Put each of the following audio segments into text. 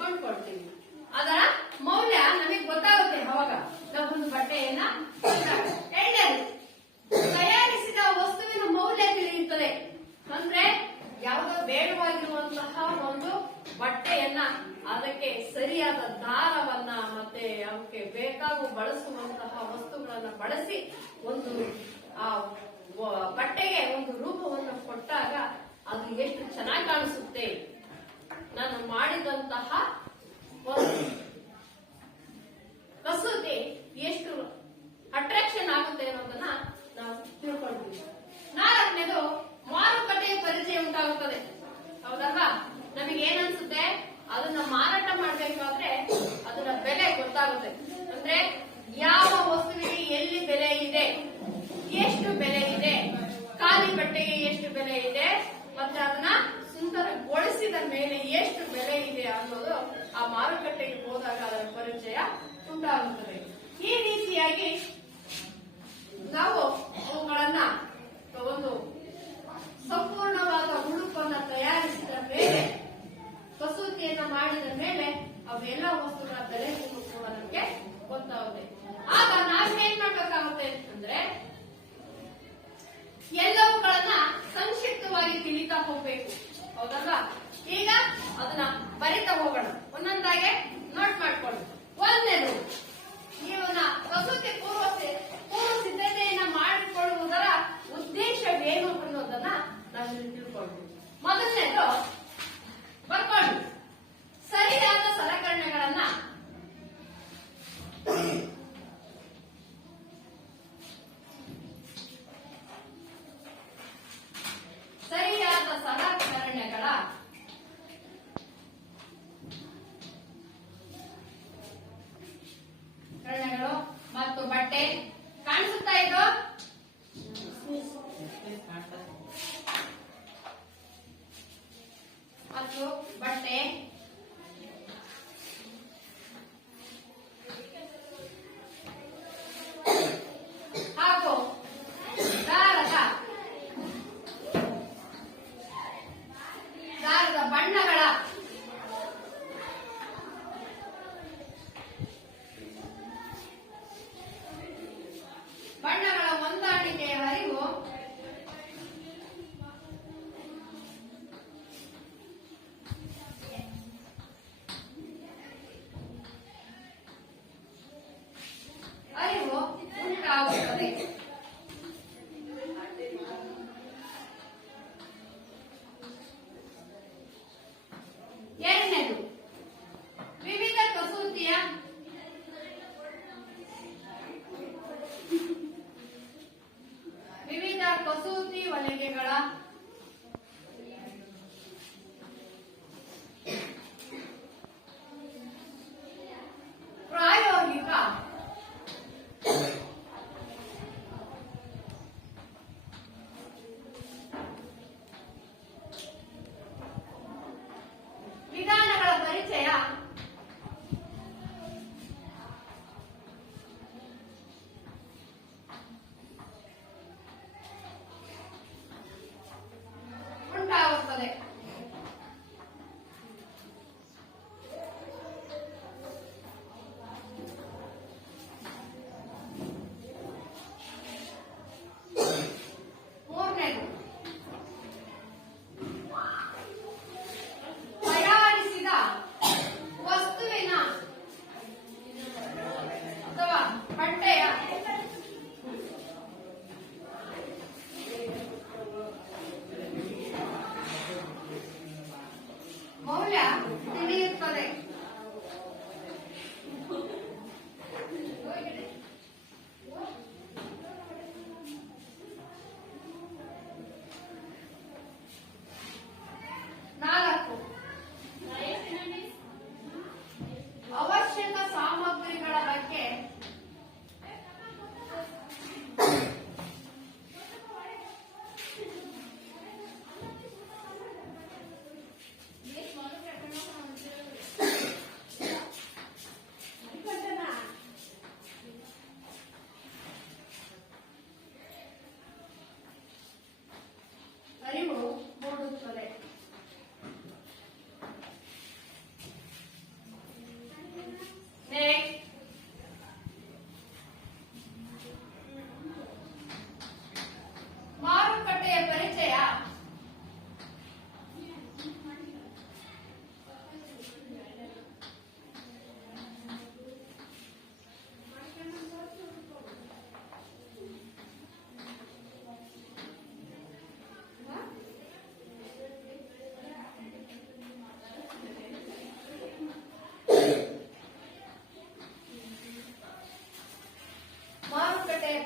ಕೊಂಡ್ಕೊಳ್ತೀವಿ ಅದರ ಮೌಲ್ಯ ನಮಗೆ ಗೊತ್ತಾಗುತ್ತೆ ಅವಾಗ ನಾವೊಂದು ಬಟ್ಟೆಯನ್ನ ಎರಡನೇ ತಯಾರಿಸಿದ ವಸ್ತುವಿನ ಮೌಲ್ಯ ತಿಳಿಯುತ್ತದೆ. ಅಂದ್ರೆ ಯಾವುದೋ ಬೇಡವಾಗಿರುವಂತಹ ಒಂದು ಬಟ್ಟೆಯನ್ನ ಅದಕ್ಕೆ ಸರಿಯಾದ ದಾರವನ್ನ ಮತ್ತೆ ಅದಕ್ಕೆ ಬೇಕಾಗು ಬಳಸುವಂತಹ ವಸ್ತುಗಳನ್ನ ಬಳಸಿ ಒಂದು, ಆ ಬಟ್ಟೆಗೆ ಒಂದು ರೂಪವನ್ನು ಕೊಟ್ಟಾಗ ಅದು ಎಷ್ಟು ಚೆನ್ನಾಗಿ ಕಾಣಿಸುತ್ತೆ? ನಾನು ಮಾಡಿದಂತಹ ಕಸೂತಿ ಎಷ್ಟು ಅಟ್ರಾಕ್ಷನ್ ಆಗುತ್ತೆ ಅನ್ನೋದನ್ನ ನಾವು ತಿಳ್ಕೊಂಡಿದ್ದೀವಿ ನಾಲ್ಕನೇದು ಮಾರುಕಟ್ಟೆಯ ಪರಿಚಯ ಉಂಟಾಗುತ್ತದೆ. ಹೌದಲ್ವಾ? ನಮಗೆ ಏನನ್ಸುತ್ತೆ ಅದನ್ನ ಮಾರಾಟ ಮಾಡಬೇಕಾದ್ರೆ ಅದರ ಬೆಲೆ ಗೊತ್ತಾಗುತ್ತೆ. ಅಂದ್ರೆ ಯಾವ ವಸ್ತುವಿಗೆ ಎಲ್ಲಿ ಬೆಲೆ ಇದೆ? ಎಷ್ಟು ಬೆಲೆ ಇದೆ? ಖಾಲಿ ಬಟ್ಟೆಗೆ ಎಷ್ಟು ಬೆಲೆ ಇದೆ? ಮತ್ತೆ ಪರಿಚಯ ಉಂಟಾಗುತ್ತದೆ. ಈ ರೀತಿಯಾಗಿ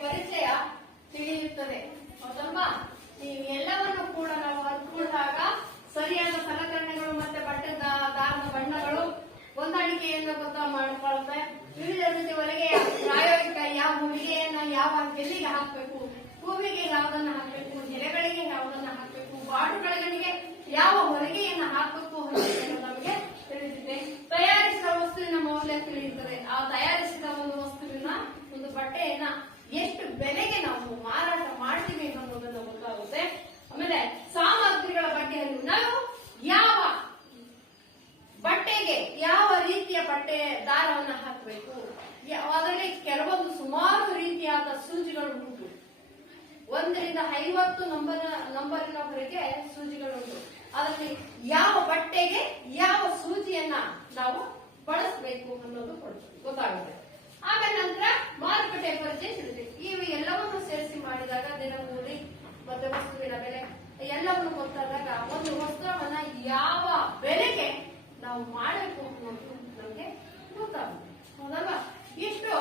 ಪರಿಚಯ ತಿಳಿಯುತ್ತದೆ. ಹೌದಲ್ವಾ ನೀವು ಎಲ್ಲವನ್ನು ಕೂಡ ನಾವು ಹಂಚಿಕೊಂಡಾಗ ಸರಿಯಾದ ಸಲಕರಣೆಗಳು ಮತ್ತೆ ಬಟ್ಟೆ ದಾರದ ಬಣ್ಣಗಳು ಹೊಂದಾಣಿಕೆಯನ್ನು ಗೊತ್ತ ಮಾಡಿಕೊಳ್ಳುತ್ತೆ ವಿವಿಧ ರೀತಿ ಹೊಲಿಗೆ ಪ್ರಾಯೋಗಿಕ ಯಾವ ಹೊಲಿಗೆಯನ್ನ ಯಾವ ಎಲ್ಲಿಗೆ ಹಾಕಬೇಕು, ಹೂವಿಗೆ ಯಾವ್ದನ್ನ ಹಾಕಬೇಕು, ಎಲೆಗಳಿಗೆ ಯಾವ್ದನ್ನ ಹಾಕಬೇಕು, ಬಾಡುಗಳಿಗೆ ಯಾವ ಹೊರಗೆಯನ್ನ ಹಾಕಬೇಕು ರೀತಿಯ ಬಟ್ಟೆ ದಾರವನ್ನು ಹಾಕಬೇಕು. ಅದರಲ್ಲಿ ಕೆಲವೊಂದು ಸುಮಾರು ರೀತಿಯಾದ ಸೂಜಿಗಳು ಉಂಟು. ಒಂದರಿಂದ ಐವತ್ತು ನಂಬರ್ ನಂಬರಿನವರೆಗೆ ಸೂಜಿಗಳುಂಟು ಅದರಲ್ಲಿ ಯಾವ ಬಟ್ಟೆಗೆ ಯಾವ ಸೂಜಿಯನ್ನ ನಾವು ಬಳಸಬೇಕು ಅನ್ನೋದು ಗೊತ್ತಾಗುತ್ತೆ. ಆಮೇಲೆ ನಂತರ ಮಾರುಕಟ್ಟೆ ಪರಿಚಯ ತಿಳಿದೆ. ಇವು ಎಲ್ಲವನ್ನು ಸೇರಿಸಿ ಮಾಡಿದಾಗ ದಿನಗೂಲಿ ಮತ್ತೆ ವಸ್ತುವಿನ ಬೆಲೆ, ಎಲ್ಲವನ್ನು ಗೊತ್ತಾದಾಗ ಒಂದು ವಸ್ತ್ರವನ್ನ ಯಾವ ಬೆಲೆಗೆ ನಾವು ಗೊತ್ತಾಗುತ್ತೆ ಹೌದಲ್ವಾ ಇಷ್ಟು.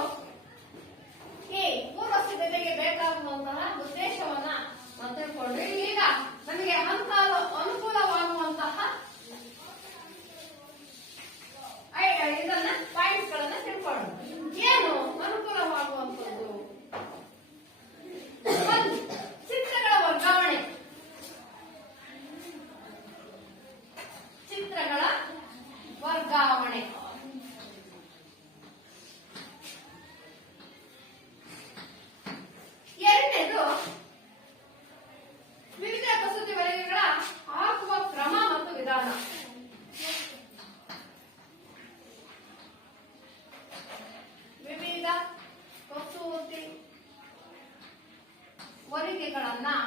ಈ ಪೂರ್ವ ಸಿದ್ಧತೆಗೆ ಬೇಕಾಗುವಂತಹ ಉದ್ದೇಶವನ್ನ ನಾವು ತಿಳ್ಕೊಂಡ್ವಿ ಈಗ ನಮಗೆ ಅಂತ ಅನುಕೂಲವಾಗುವಂತಹ ಇದನ್ನ ಪಾಯಿಂಟ್ಸ್ ಗಳನ್ನ ತಿಳ್ಕೊಳ್ಳೋಣ. ಏನು ಅನುಕೂಲವಾಗುವಂತದ್ದು ಒಂದು ಚಿತ್ರಗಳ ವರ್ಗಾವಣೆ ಚಿತ್ರಗಳ ವರ್ಗಾವಣೆ ಎರಡನೇದು ವಿವಿಧ ಕಸೂತಿ ವಲಯಗಳ ಹಾಕುವ ಕ್ರಮ ಮತ್ತು ವಿಧಾನ ವಿವಿಧ ಕಸೂತಿ ಹೊಲಿಗೆಗಳನ್ನ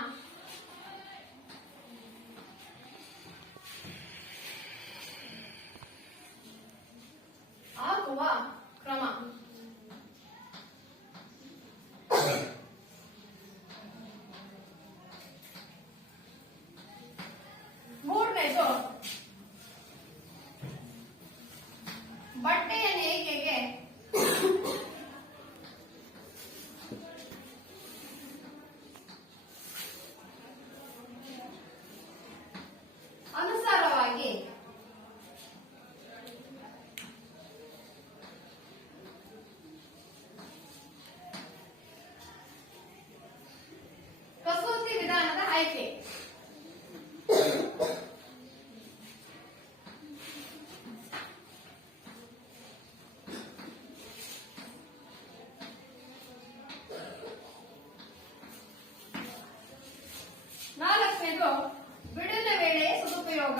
ವಿಧಾನದ ಆಯ್ಕೆ ನಾಲ್ಕನೇದು ಬಿಡುವಿನ ವೇಳೆ ಸದುಪಯೋಗ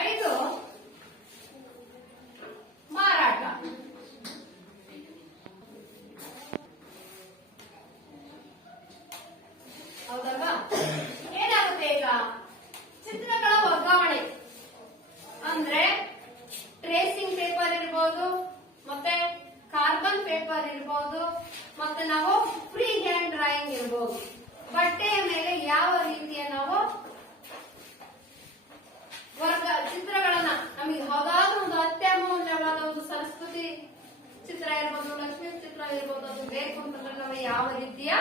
ಐದು ಮಾರಾಟ ಹೌದಲ್ವಾ ಏನಾಗುತ್ತೆ ಈಗ ಚಿತ್ರಗಳ ವರ್ಗಾವಣೆ ಅಂದ್ರೆ ಟ್ರೇಸಿಂಗ್ ಪೇಪರ್ ಇರ್ಬೋದು ಮತ್ತೆ ಕಾರ್ಬನ್ ಪೇಪರ್ ಇರ್ಬೋದು, ಮತ್ತೆ ನಾವು ಫ್ರೀ ಹ್ಯಾಂಡ್ ಡ್ರಾಯಿಂಗ್ ಇರ್ಬೋದು. ಬಟ್ಟೆಯ ಮೇಲೆ ಯಾವ ರೀತಿಯ ನಾವು ವರ್ಗ, ಚಿತ್ರಗಳನ್ನ, ನಮಗೆ ಯಾವ್ದಾದ್ರು ಒಂದು ಅತ್ಯಮೂಲ್ಯವಾದ ಒಂದು ಸಂಸ್ಕೃತಿ ಚಿತ್ರ ಇರ್ಬೋದು, ಲಕ್ಷ್ಮೀ ಚಿತ್ರ ಇರ್ಬೋದು, ಅದು ಬೇಕು ಅಂತಂದ್ರೆ ನಾವು ಯಾವ ರೀತಿಯ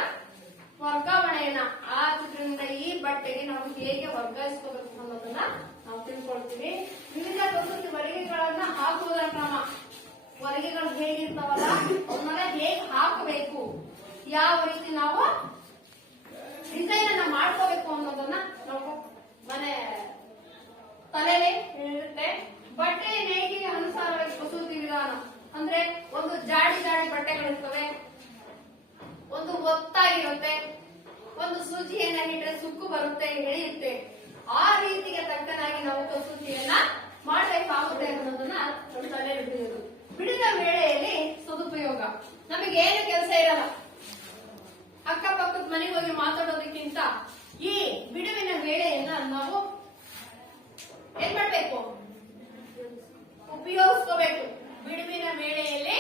ವರ್ಗಾವಣೆಯನ್ನ ಆ ಚಿತ್ರದಿಂದ ಈ ಬಟ್ಟೆಗೆ ನಾವು ಹೇಗೆ ವರ್ಗಾಯಿಸ್ಕೋಬೇಕು ಅನ್ನೋದನ್ನ ನಾವು ತಿಳ್ಕೊಳ್ತೀವಿ. ವಿವಿಧ ಪ್ರಕೃತಿ ಹೊಲಿಗೆಗಳನ್ನ ಹಾಕುವುದರ ಕ್ರಮ ಹೊಲಿಗೆಗಳು ಹೇಗಿರ್ತಾವಲ್ಲ, ಅವನ್ನೆಲ್ಲ ಹೇಗೆ ಹಾಕಬೇಕು? ಯಾವ ರೀತಿ ನಾವು ಡಿಸೈನ್ ಅನ್ನ ಮಾಡ್ಕೋಬೇಕು ಅನ್ನೋದನ್ನ ನಾವು ಮನೆ ತಲೆಯಲ್ಲಿ ಇರುತ್ತೆ. ಬಟ್ಟೆ ನೇಯ್ಗೆಗೆ ಅನುಸಾರವಾಗಿ ಕಸೂತಿ ವಿಧಾನ. ಅಂದ್ರೆ ಒಂದು ಜಾಡಿ ಜಾಡಿ ಬಟ್ಟೆಗಳಿರ್ತವೆ ಒಂದು ಒತ್ತಾಗಿರುತ್ತೆ. ಒಂದು ಸೂಜಿಯನ್ನ ಇಟ್ಟರೆ ಸುಕ್ಕು ಬರುತ್ತೆ, ಎಳೆಯುತ್ತೆ. ಆ ರೀತಿಗೆ ತಕ್ಕನಾಗಿ ನಾವು ಕಸೂತಿಯನ್ನ ಮಾಡಬೇಕಾಗುತ್ತೆ ಅನ್ನೋದನ್ನ ನಮ್ಮ ತಲೆಯಲ್ಲಿ ಹಿಡಿಯೋದು ಬಿಡಿದ ವೇಳೆಯಲ್ಲಿ ಸದುಪಯೋಗ ನಮಗೆ ಏನು ಕೆಲಸ ಇರಲ್ಲ ಅಕ್ಕಪಕ್ಕದ ಮನೆಗೆ ಹೋಗಿ ಮಾತಾಡೋದಕ್ಕಿಂತ ಈ ಬಿಡುವಿನ ವೇಳೆಯನ್ನ ನಾವು ಏನ್ ಮಾಡ್ಬೇಕು? ಉಪಯೋಗಿಸ್ಕೋಬೇಕು. ಬಿಡುವಿನ ವೇಳೆಯಲ್ಲಿ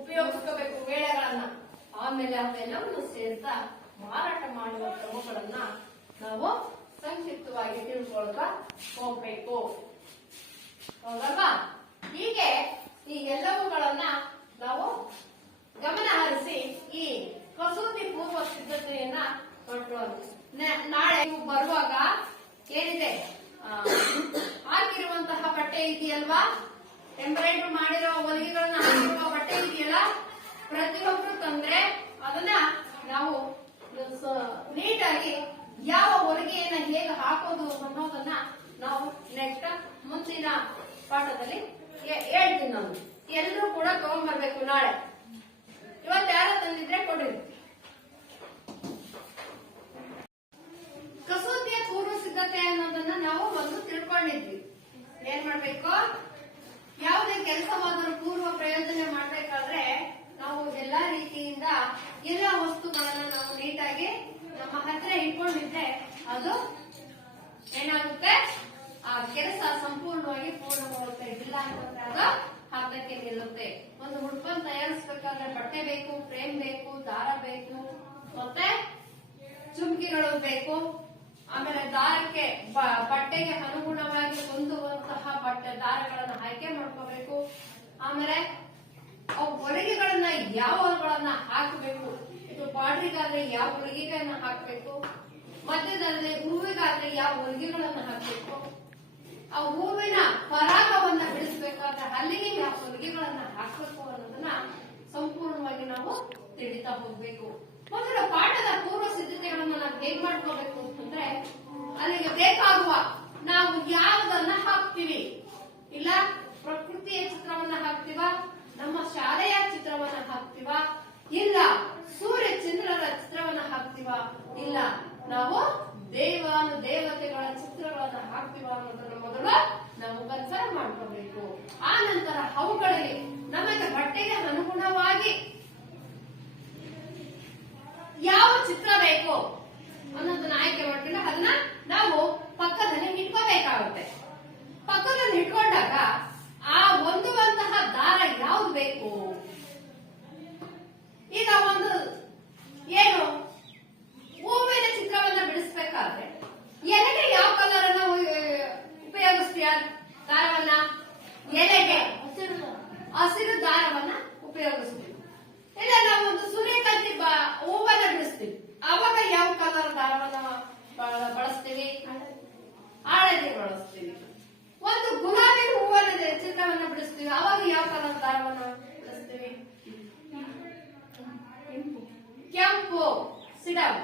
ಉಪಯೋಗಿಸ್ಕೋಬೇಕು ವೇಳೆಗಳನ್ನ ಆಮೇಲೆ ಅವೆಲ್ಲವನ್ನು ಸೇರ್ತಾ ಮಾರಾಟ ಮಾಡುವ ಕ್ರಮಗಳನ್ನ ನಾವು ಸಂಕ್ಷಿಪ್ತವಾಗಿ ತಿಳ್ಕೊಳ್ತಾ ಹೋಗ್ಬೇಕು. ಹೌದಲ್ವಾ? ಹೀಗೆ ಈ ಎಲ್ಲವುಗಳನ್ನ ನಾವು ಗಮನ ಹರಿಸಿ ಈ ಕಸೂತಿ ಪೂರ್ವ ಸಿದ್ಧತೆಯನ್ನ ಕೊಟ್ಟು ನಾಳೆ ನೀವು ಬರುವಾಗ ಏನಿದೆ? ಹಾಕಿರುವಂತಹ ಬಟ್ಟೆ ಇದೆಯಲ್ವಾ? ಎಂಬ್ರಾಯ್ಡ್ರಿ ಮಾಡಿರೋ ಹೊಲಿಗೆಗಳನ್ನ ಹಾಕಿರುವ ಬಟ್ಟೆ ಇದೆಯಲ್ಲ? ಪ್ರತಿಯೊಬ್ರು ತಂದ್ರೆ ಅದನ್ನ ನಾವು ನೀಟಾಗಿ ಯಾವ ಹೊಲಿಗೆಯನ್ನ ಹೇಗೆ ಹಾಕೋದು ಅನ್ನೋದನ್ನ ನಾವು ನೆಕ್ಸ್ಟ್ ಮುಂದಿನ ಪಾಠದಲ್ಲಿ ಹೇಳ್ತೀನಿ ನಾನು. ಎಲ್ಲರೂ ಕೂಡ ತಗೊಂಡ್ಬರ್ಬೇಕು ನಾಳೆ. ಇವತ್ತು ಯಾರೋ ತಂದಿದ್ರೆ ಕೊಡ್ರಿ ಕಸೂತಿಯ ಸಿದ್ಧತೆ ಅನ್ನೋದನ್ನ ನಾವು ಒಂದು ತಿಳ್ಕೊಂಡಿದ್ವಿ. ಏನ್ ಮಾಡ್ಬೇಕು? ಯಾವುದೇ ಕೆಲಸವಾದರೂ ಪೂರ್ವ ಪ್ರಯೋಜನೆ ಮಾಡ್ಬೇಕಾದ್ರೆ ನಾವು ಎಲ್ಲಾ ರೀತಿಯಿಂದ ಎಲ್ಲ ವಸ್ತುಗಳನ್ನ ನಾವು ನೀಟಾಗಿ ನಮ್ಮ ಹತ್ರ ಇಟ್ಕೊಂಡಿದ್ರೆ ಅದು ಏನಾಗುತ್ತೆ? ಆ ಕೆಲಸ ಸಂಪೂರ್ಣವಾಗಿ ಪೂರ್ಣಗೊಳ್ಳುತ್ತೆ. ಇಲ್ಲ ಅಂತಂದ್ರೆ ಅದು ಅರ್ಧಕ್ಕೆ ನಿಲ್ಲುತ್ತೆ. ಒಂದು ಉಡುಪನ್ನು ತಯಾರಿಸ್ಬೇಕಾದ್ರೆ ಬಟ್ಟೆ ಬೇಕು, ಫ್ರೇಮ್ ಬೇಕು, ದಾರ ಬೇಕು, ಮತ್ತೆ ಚುಮ್ಕಿಗಳು ಬೇಕು. ಆಮೇಲೆ ದಾರಕ್ಕೆ ಬಟ್ಟೆಗೆ ಅನುಗುಣವಾಗಿ ಹೊಂದುವಂತಹ ಬಟ್ಟೆ ದಾರಗಳನ್ನು ಆಯ್ಕೆ ಮಾಡ್ಕೋಬೇಕು. ಆಮೇಲೆ ಅವು ಹೊಲಿಗೆಗಳನ್ನ ಯಾವ ಹೊಲಗಳನ್ನ ಹಾಕಬೇಕು, ಇದು ಬಾಡ್ರಿಗಾದ್ರೆ ಯಾವ ಹೊಲಿಗೆಗಳನ್ನ ಹಾಕಬೇಕು, ಮಧ್ಯದಲ್ಲಿ ಹೂವಿಗಾದ್ರೆ ಯಾವ ಹೊಲಿಗೆಗಳನ್ನ ಹಾಕಬೇಕು, ಆ ಹೂವಿನ ಪರಾಗವನ್ನ ಬಿಡಿಸಬೇಕಾದ್ರೆ ಅಲ್ಲಿಗೆ ಯಾವ ಹೊಲಿಗೆಗಳನ್ನ ಹಾಕಬೇಕು ಅನ್ನೋದನ್ನ ಸಂಪೂರ್ಣವಾಗಿ ನಾವು ತಿಳಿತಾ ಹೋಗ್ಬೇಕು. ಮೊದಲ ಪಾಠದ ಪೂರ್ವ ಸಿದ್ಧತೆಗಳನ್ನ ನಾವು ಹೇಗ್ ಮಾಡ್ಕೋಬೇಕು ಅಂತಂದ್ರೆ, ಅಲ್ಲಿಗೆ ಬೇಕಾಗುವ ನಾವು ಯಾವುದನ್ನ ಹಾಕ್ತಿವಿ. ಇಲ್ಲ, ಪ್ರಕೃತಿಯ ಚಿತ್ರವನ್ನ ಹಾಕ್ತಿವ, ನಮ್ಮ ಶಾಲೆಯ ಚಿತ್ರವನ್ನ ಹಾಕ್ತಿವ, ಇಲ್ಲ, ಸೂರ್ಯ ಚಂದ್ರರ ಚಿತ್ರವನ್ನ ಹಾಕ್ತಿವ, ಇಲ್ಲ, ನಾವು ದೇವಾನು ದೇವತೆಗಳ ಚಿತ್ರಗಳನ್ನ ಹಾಕ್ತಿವ ಅನ್ನೋದನ್ನ ಮೊದಲು ನಾವು ಕನ್ಫರ್ಮ್ ಮಾಡ್ಕೋಬೇಕು. ಆ ನಂತರ ಅವುಗಳಲ್ಲಿ ನಮಗೆ ಬಟ್ಟೆಗೆ ಅನುಗುಣವಾಗಿ ಯಾವ ಚಿತ್ರ ಬೇಕು ಅನ್ನೋದನ್ನ ಆಯ್ಕೆ ಮಾಡ್ಕೊಂಡು ಅದನ್ನ ನಾವು ಪಕ್ಕದಲ್ಲಿ ಇಟ್ಕೋಬೇಕಾಗುತ್ತೆ ಪಕ್ಕದಲ್ಲಿ ಇಟ್ಕೊಂಡಾಗ ಆ ಹೊಂದುವಂತಹ ದಾರ ಯಾವ್ದು ಬೇಕು ಈಗ ಒಂದು ಏನು ಹೂವಿನ ಚಿತ್ರವನ್ನ ಬಿಡಿಸ್ಬೇಕಾದ್ರೆ ಎಲೆಗೆ ಯಾವ ಕಲರ್ ಅನ್ನ ಉ- ಉಪಯೋಗಿಸ್ತೀಯ ದಾರವನ್ನ ಎಲೆಗೆ ಹಸಿರು ದಾರವನ್ನ ಉಪಯೋಗಿಸ್ತೀವಿ ಇಲ್ಲ ನಾವು ಒಂದು ಸೂರ್ಯಕಾಂತಿ ಬ- ಹೂವನ್ನ ಬಿಡಿಸ್ತೀವಿ ಅವಾಗ ಯಾವ ಕಲರ್ ದಾರವನ್ನ ಬ- ಬಳಸ್ತೀವಿ ಹಳದಿ ಬಳಸ್ತೀವಿ ಒಂದು ಗುಲಾಬಿ ಹೂವನ್ನ ಚಿತ್ರವನ್ನ ಬಿಡಿಸ್ತೀವಿ ಅವಾಗ ಯಾವ ಕಲರ್ ದಾರವನ್ನ ಬಳಸ್ತೀವಿ ಕೆಂಪು ಸಿಡಮ್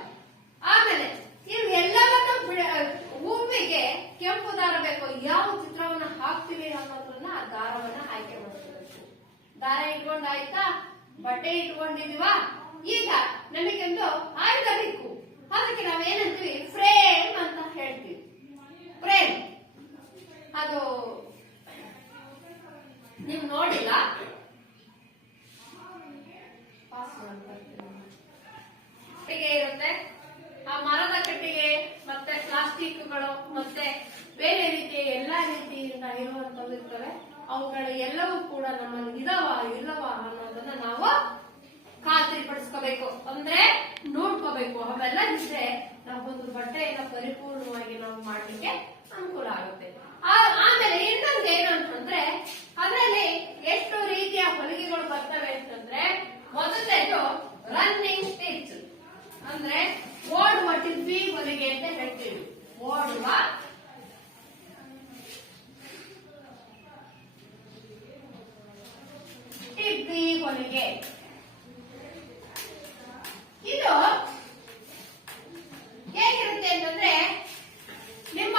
ಆಮೇಲೆ ಇವು ಎಲ್ಲವನ್ನ ಬಿಡ- ಹೂವಿಗೆ ಕೆಂಪು ದಾರ ಬೇಕು ಯಾವ ಚಿತ್ರವನ್ನ ಹಾಕ್ತೀವಿ ಅನ್ನೋದನ್ನ ಆ ದಾರವನ್ನ ಆಯ್ಕೆ ಮಾಡ್ಕೋಬೇಕು ದಾರ ಇಟ್ಕೊಂಡಾಯ್ತಾ ಬಟ್ಟೆ ಇಟ್ಕೊಂಡಿದೀವಾ ಈಗ ನಮಗೊಂದು ಆಯುಧ ಬೇಕು ಅದಕ್ಕೆ ನಾವೇನಂತೀವಿ ಫ್ರೇಮ್ ಅಂತ ಹೇಳ್ತೀವಿ ಫ್ರೇಮ್ ಅದು ನೀವು ನೋಡಿಲ್ಲ. ಕಟ್ಟಿಗೆ ಇರುತ್ತೆ. ಆ ಮರದ ಕಟ್ಟಿಗೆ ಮತ್ತೆ ಪ್ಲಾಸ್ಟಿಕ್ಗಳು ಮತ್ತೆ ಬೇರೆ ರೀತಿಯ ಎಲ್ಲಾ ರೀತಿಯಿಂದ ಇರುವಂತವು ಇರ್ತವೆ ಅವುಗಳು ಎಲ್ಲವೂ ಕೂಡ ನಮ್ಮಲ್ಲಿ ಇದಾವ, ಇಲ್ಲವ ಅನ್ನೋದನ್ನ ನಾವು ಖಾತ್ರಿ ಪಡಿಸ್ಕೋಬೇಕು ಅಂದ್ರೆ ನೋಡ್ಕೋಬೇಕು. ಅವೆಲ್ಲ ಇದ್ರೆ ನಾವೊಂದು ಬಟ್ಟೆಯನ್ನ ಪರಿಪೂರ್ಣವಾಗಿ ನಾವು ಮಾಡ್ಲಿಕ್ಕೆ ಅನುಕೂಲ ಆಗುತ್ತೆ. ಆಮೇಲೆ ಇನ್ನೊಂದು ಏನು ಅಂತಂದ್ರೆ ಅದರಲ್ಲಿ ಎಷ್ಟು ರೀತಿಯ ಹೊಲಿಗೆಗಳು ಬರ್ತವೆ ಅಂತಂದ್ರೆ ಮೊದಲನೇದು ರನ್ನಿಂಗ್ ಸ್ಟಿಚ್ ಅಂದ್ರೆ ಓಡುವ ಟಿಪ್ಪಿ ಹೊಲಿಗೆ ಅಂತ ಹೇಳ್ತೀವಿ. ಓಡುವ ಟಿಪ್ಪಿ ಹೊಲಿಗೆ. ಇದು ಹೇಗಿರುತ್ತೆ ಅಂತಂದ್ರೆ ನಿಮ್ಮ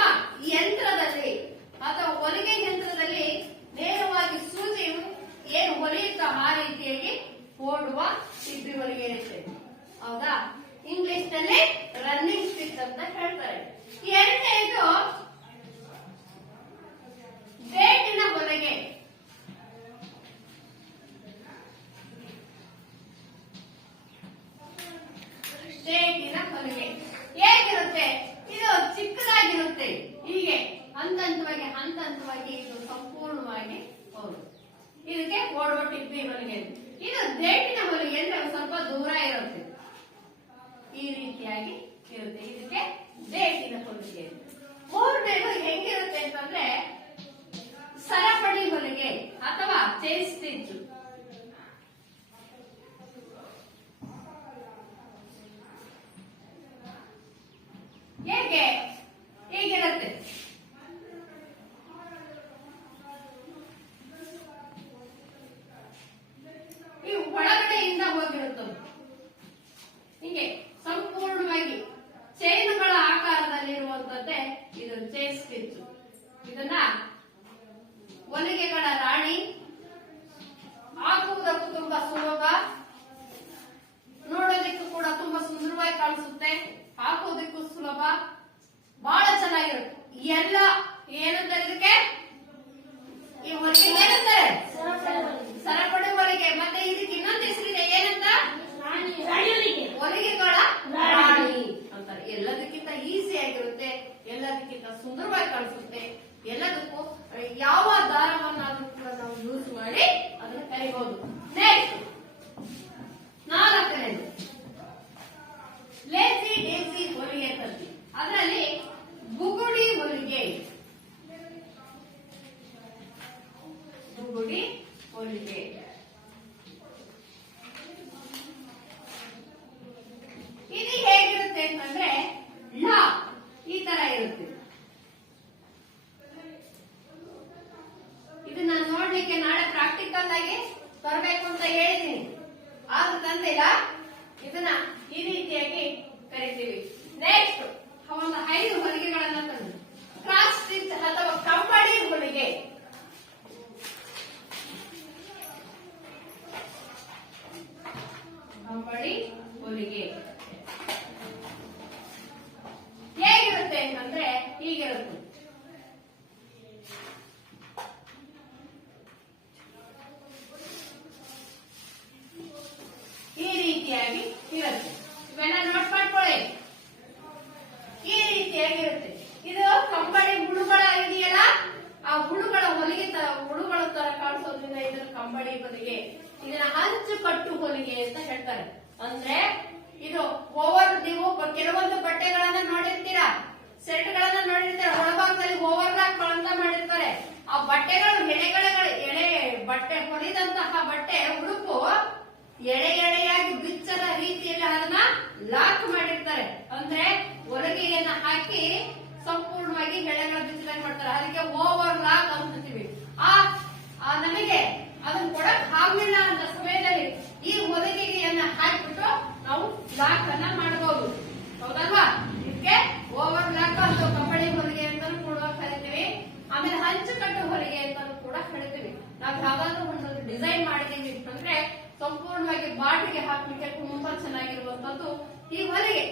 ಯಾವಾಗಲೂ ಒಂದು ಡಿಸೈನ್ ಮಾಡಿದಂಗೆ ಅಂತಂದ್ರೆ ಸಂಪೂರ್ಣವಾಗಿ ಬಾಟಿಗೆ ಹಾಕ್ಲಿಕ್ಕೆ ತುಂಬಾ ಚೆನ್ನಾಗಿರುವಂತದ್ದು ಈ ಹೊಲಿಗೆ.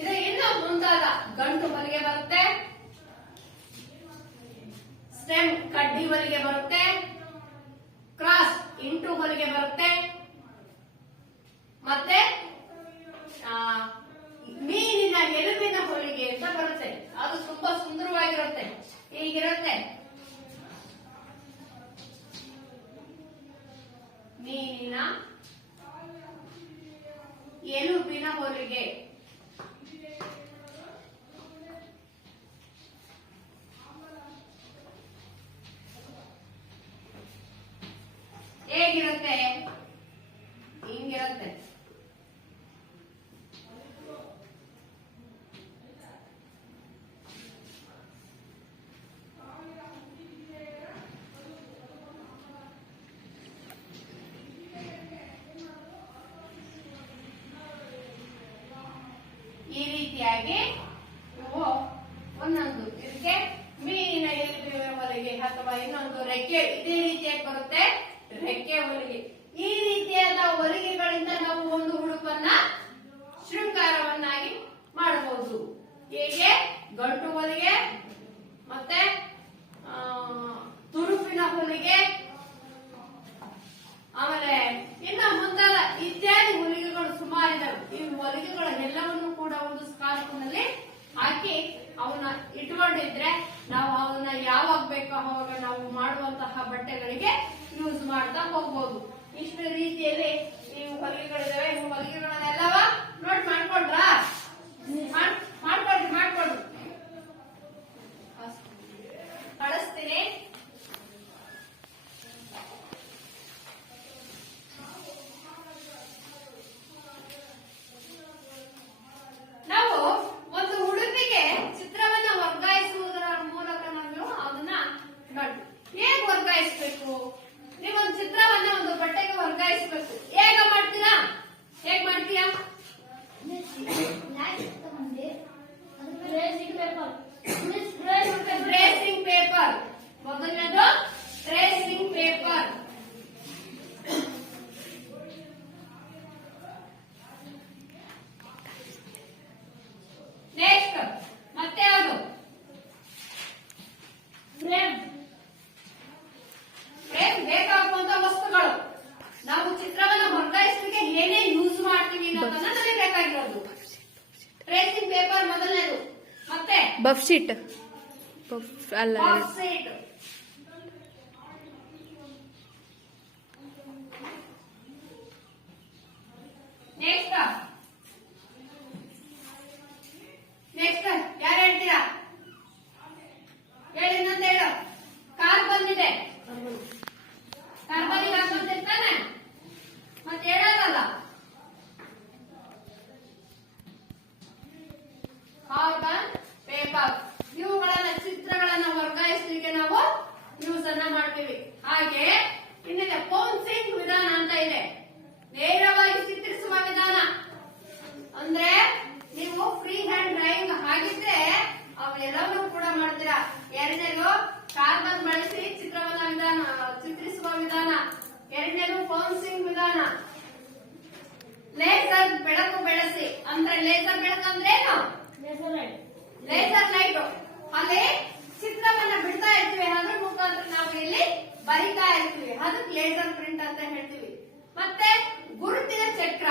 ಇದು ಇನ್ನು ಮುಂದಾದ ಗಂಟು ಹೊಲಿಗೆ ಬರುತ್ತೆ. ಸ್ಟೆಮ್ ಕಡ್ಡಿ ಹೊಲಿಗೆ ಬರುತ್ತೆ. ಕ್ರಾಸ್ ಇಂಟು ಹೊಲಿಗೆ ಬರುತ್ತೆ. ಮತ್ತೆ ಮೀನಿನ ಎಲುಬಿನ ಹೊಲಿಗೆ ಅಂತ ಬರುತ್ತೆ. ಅದು ತುಂಬಾ ಸುಂದರವಾಗಿರುತ್ತೆ. ಹೀಗಿರುತ್ತೆ. ಮೀನಿನ ಎಲುಬಿನ ಹೊರಿಗೆ? ಹೇಗಿರುತ್ತೆ? ಹಿಂಗಿರುತ್ತೆ. ಮತ್ತೆ ಬಫ್ ಶೀಟ್ ಬಫ್ ಅಲ್ಲ ಬಾಕ್ಸೈಟ್ ನೆಕ್ಸ್ಟ್ ನೆಕ್ಸ್ಟ್ ಯಾರು ಹೇಳ್ತೀರಾ ಹೇಳಿ ಇನ್ನೊಂದು ಹೇಳು ಕಾರ್ ಬಂದಿದೆ ಕಾರ್ಬನಿಗೆ ಹಾಕೊಂತಿರ್ತಾನೆ ಮತ್ತೆ ಹೇಳೋದಲ್ಲ ಕಾರ್ಬನ್ ಪೇಪರ್ ಇವುಗಳನ್ನ ಚಿತ್ರಗಳನ್ನ ವರ್ಗಾಯಿಸಲಿಕ್ಕೆ ನಾವು ಯೂಸ್ ಅನ್ನ ಮಾಡ್ತೀವಿ ಹಾಗೆ ಇನ್ನಿದೆ ಪೌನ್ಸಿಂಗ್ ವಿಧಾನ ಅಂತ ಇದೆ ನೇರವಾಗಿ ಚಿತ್ರಿಸುವ ವಿಧಾನ ಅಂದ್ರೆ ನೀವು ಫ್ರೀ ಹ್ಯಾಂಡ್ ಡ್ರಾಯಿಂಗ್ ಹಾಗಿದ್ರೆ ಅವೆಲ್ಲವನ್ನೂ ಕೂಡ ಮಾಡ್ತೀರಾ ಎರಡನೇದು ಕಾರ್ಬನ್ ಬಳಸಿ ಚಿತ್ರವನ್ನ ವಿಧಾನ ಚಿತ್ರಿಸುವ ವಿಧಾನ. ಎರಡನೇದು ಪೌನ್ಸಿಂಗ್ ವಿಧಾನ. ಲೇಸರ್ ಬೆಳಕು ಬೆಳೆಸಿ. ಅಂದ್ರೆ ಲೇಸರ್ ಬೆಳಕು ಅಂದ್ರೆ ಏನು? Laser light. ಅಲ್ಲಿ ಚಿತ್ರವನ್ನ ಬಿಡ್ತಾ ಇರ್ತೀವಿ. ಅದ್ರ ಮುಖಾಂತರ ನಾವು ಇಲ್ಲಿ ಬರಿತಾ ಇರ್ತೀವಿ. ಅದಕ್ಕೆ ಲೇಸರ್ ಪ್ರಿಂಟ್ ಅಂತ ಹೇಳ್ತೀವಿ. ಮತ್ತೆ ಗುರುತಿನ ಚಕ್ರ.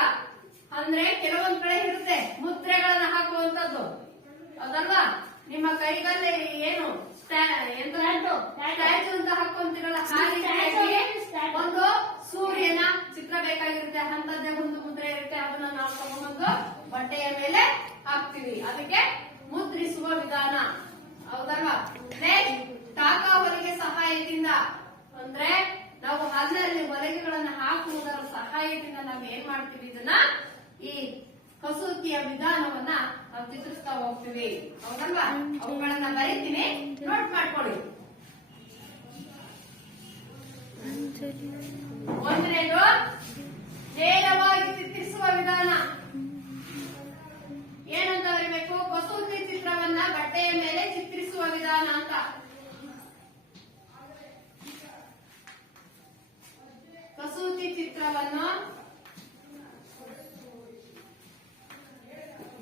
ಅಂದ್ರೆ ಕೆಲವೊಂದ್ ಕಡೆ ಇರುತ್ತೆ. ಮುದ್ರೆಗಳನ್ನ ಹಾಕುವಂತದ್ದು ಅದಲ್ವಾ? ನಿಮ್ಮ ಕೈಗಲ್ಲೇ ಏನು ಸ್ಟ್ಯಾಚು ಅಂತ ಹಾಕೊಂತಿರಲ್ಲ ಒಂದು ಸೂರ್ಯನ ಚಿತ್ರ ಬೇಕಾಗಿರುತ್ತೆ ಅಂತದ್ದೇ ಒಂದು ಮುದ್ರೆ ಇರುತ್ತೆ ಅದನ್ನ ನಾವು ತಗೊಂಡು ಬಟ್ಟೆಯ ಮೇಲೆ ಹಾಕ್ತಿವಿ. ಅದಕ್ಕೆ ಮುದ್ರಿಸುವ ವಿಧಾನ. ಹೌದಲ್ವಾ? ತಾಕ ಟಾಕಾ ಹೊಲಿಗೆ ಸಹಾಯದಿಂದ ಅಂದ್ರೆ ನಾವು ಅಲ್ಲಲ್ಲಿ ಹೊಲಿಗೆಗಳನ್ನ ಹಾಕುವುದರ ಸಹಾಯದಿಂದ ನಾವು ಏನ್ ಮಾಡ್ತೀವಿ? ಇದನ್ನ ಈ ಕಸೂತಿಯ ವಿಧಾನವನ್ನ ನಾವು ಚಿತ್ರಿಸ್ತಾ ಹೋಗ್ತೀವಿ. ಹೌದಲ್ವಾ? ಅವುಗಳನ್ನ ಬರೀತೀನಿ. ನೋಟ್ ಮಾಡ್ಕೊಳ್ಳಿ. ಒಂದನೇದು, ನೇರವಾಗಿ ಚಿತ್ರಿಸುವ ವಿಧಾನ. ಏನಂತ ಬರೀಬೇಕು? ಕಸೂತಿ ಚಿತ್ರವನ್ನ ಬಟ್ಟೆಯ ಮೇಲೆ ಚಿತ್ರಿಸುವ ವಿಧಾನ ಅಂತ. ಕಸೂತಿ ಚಿತ್ರವನ್ನು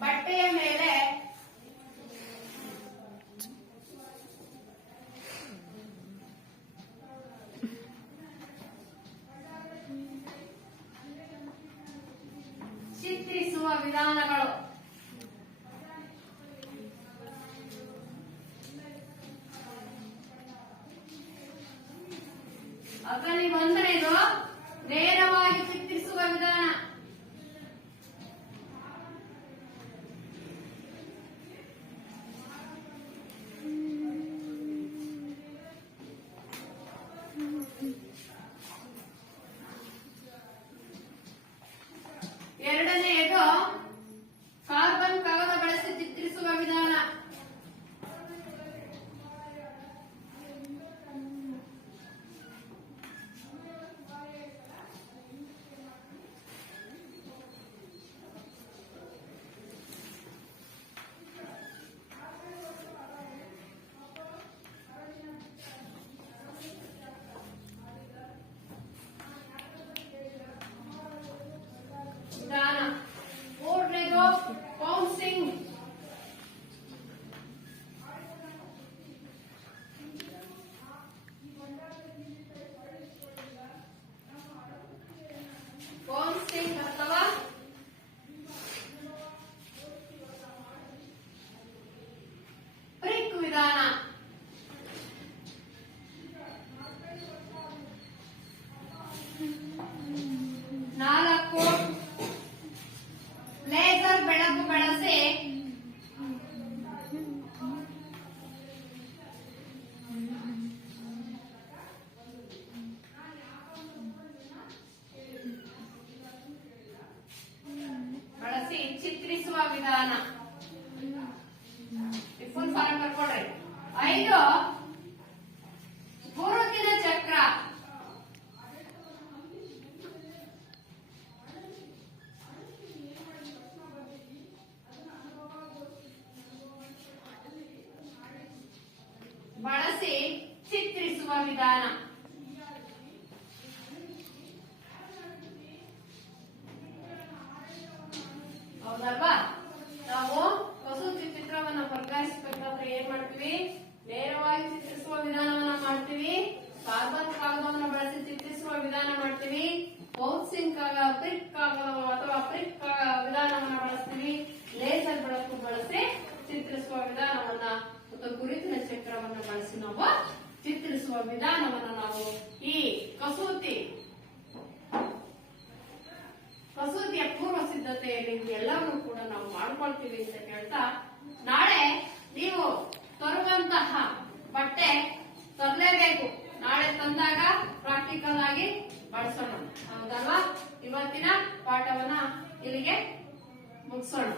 ಬಟ್ಟೆಯ ಮೇಲೆ ಚಿತ್ರಿಸುವ ವಿಧಾನಗಳು. ಅದರಲ್ಲಿ ಒಂದನೇದು ನೇರವಾಗಿ ಚಿತ್ರಿಸುವ ವಿಧಾನ ಎರಡನೆಯದು ಕಾರ್ಬನ್ ಕಾಗದ ಬಳಸಿ ಚಿತ್ರಿಸುವ ವಿಧಾನ ವಿಧಾನ ಮೂರನೇದು ಪೌನ್ಸಿಂಗ್ ಪೌನ್ಸಿಂಗ್ ಅಥವಾ ಪ್ರಿಕ್ ವಿಧಾನ ನಾಲ್ಕು ಲೇಸರ್ ಬೆಳಕು ಬಳಸಿ ಬಳಸಿ ಚಿತ್ರಿಸುವ ವಿಧಾನ ಫುಲ್ ಫಾರಂ ಬರ್ಕೊಡ್ರಿ ಐದು ಗುರುತಿನ ಚಕ್ರ ಬಳಸಿ ಚಿತ್ರಿಸುವ ವಿಧಾನ ಹೌದಲ್ವಾ ನಾವು ಕಸೂತಿ ಚಿತ್ರವನ್ನ ವರ್ಗಾಯಿಸಬೇಕಾದ್ರೆ ಏನ್ ಮಾಡ್ತೀವಿ ನೇರವಾಗಿ ಚಿತ್ರಿಸುವ ವಿಧಾನವನ್ನ ಮಾಡ್ತೀವಿ ಕಾರ್ಬನ್ ಕಾಗದವನ್ನು ಬಳಸಿ ಚಿತ್ರಿಸುವ ವಿಧಾನ ಮಾಡ್ತೀವಿ ಪೌನ್ಸಿಂಗ್ ಕಾಗ ಪ್ರಿಕ್ ಕಾಗದ ಅಥವಾ ಪ್ರಿಕ್ ವಿಧಾನವನ್ನ ಬಳಸ್ತೀವಿ ಲೇಸರ್ ಬೆಳಕು ಚಿತ್ರವನ್ನು ಬಳಸಿ ನಾವು ಚಿತ್ರಿಸುವ ವಿಧಾನವನ್ನು ನಾವು ಈ ಕಸೂತಿ ಕಸೂತಿಯ ಪೂರ್ವ ಸಿದ್ಧತೆಯಲ್ಲಿ ಎಲ್ಲವನ್ನೂ ಕೂಡ ನಾವು ಮಾಡ್ಕೊಳ್ತೀವಿ ಅಂತ ಹೇಳ್ತಾ ನಾಳೆ ನೀವು ತರುವಂತಹ ಬಟ್ಟೆ ತರಲೇಬೇಕು. ನಾಳೆ ತಂದಾಗ ಪ್ರಾಕ್ಟಿಕಲ್ ಆಗಿ ಬಳಸೋಣ. ಹೌದಲ್ವಾ? ಇವತ್ತಿನ ಪಾಠವನ್ನ ಇಲ್ಲಿಗೆ ಮುಗಿಸೋಣ.